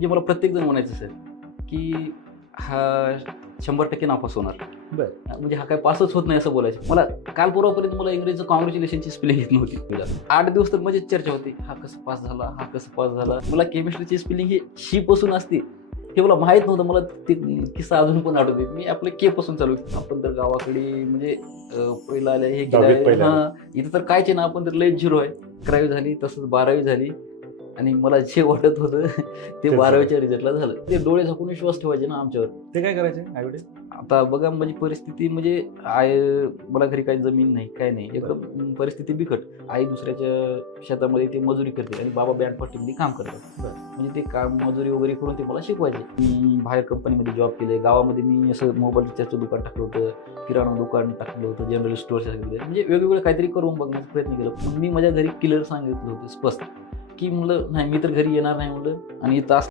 म्हणजे मला प्रत्येक जण म्हणायचं सर की हा 100% नापास होणार. बरं. म्हणजे हा काय पासच होत नाही असं बोलायचं. मला काल परवापर्यंत मला इंग्रजीचं कॉंग्रॅच्युलेशनची स्पेलिंग येत नव्हती. 8 दिवस तर म्हणजे चर्चा होती, हा कसं पास झाला, हा कसं पास झाला. मला केमिस्ट्रीची स्पेलिंग ही शी पासून असते हे मला माहित नव्हतं. मला ते किस्सा अजून पण आठवते. मी आपलं के पासून चालू केलं. आपण तर गावाकडे म्हणजे पहिला आले हे दहावीत पहिलं केलं. हा, इथं तर कायचे ना, आपण तर लय झिरो आहे. 11वी झाली, तसंच 12वी झाली आणि मला जे वाटत होतं ते तेच 12वीच्या रिझल्टला झालं. ते डोळे झाकून विश्वास ठेवायचे ना आमच्यावर. ते काय करायचे आईवडील? आता बघा माझी परिस्थिती म्हणजे मला घरी काही जमीन नाही, काय नाही, एकदम परिस्थिती बिकट. आई दुसऱ्याच्या शेतामध्ये ते मजुरी करते आणि बाबा बँड पार्टीमध्ये काम करतात. म्हणजे ते काम मजुरी वगैरे करून ते मला शिकवायचे. मी बाहेर कंपनीमध्ये जॉब केले. गावामध्ये मी असं मोबाईल रिचार्जचं दुकान टाकलं होतं, किराणा दुकान टाकलं होतं, जनरल स्टोअर्स म्हणजे वेगवेगळं काहीतरी करून बघण्याचा प्रयत्न केला. पण मी माझ्या घरी क्लिअर सांगितलं होतं स्पष्ट की म्हणलं नाही, मी तर घरी येणार नाही म्हणलं आणि इथं